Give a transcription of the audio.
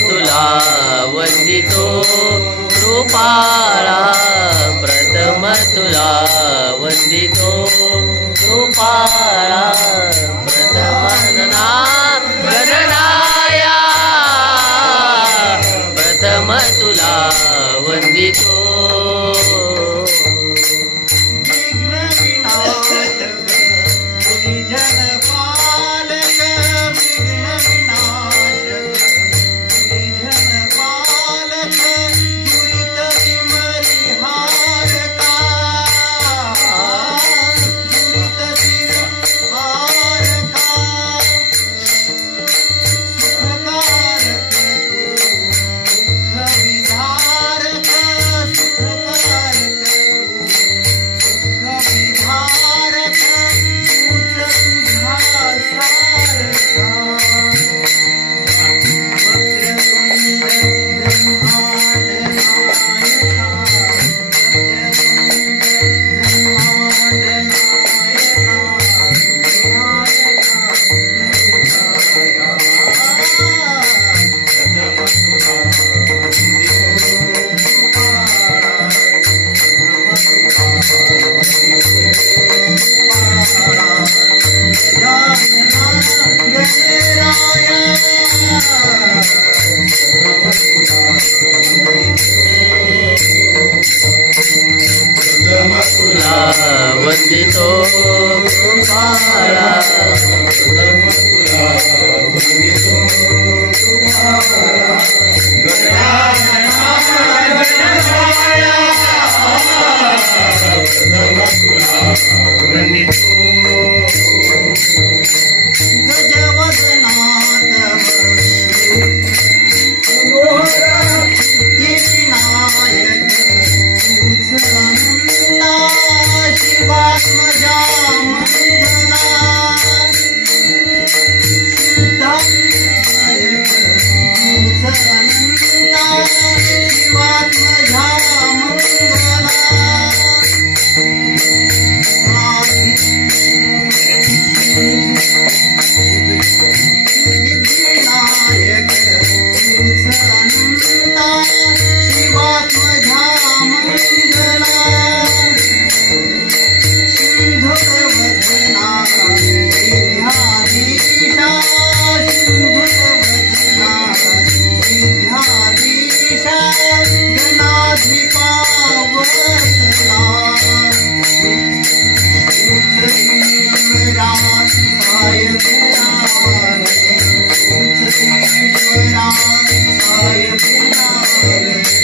तुला वंदितो कृपाळा वंदितो कृपाळा वंदितो गोपाला वंदितो Música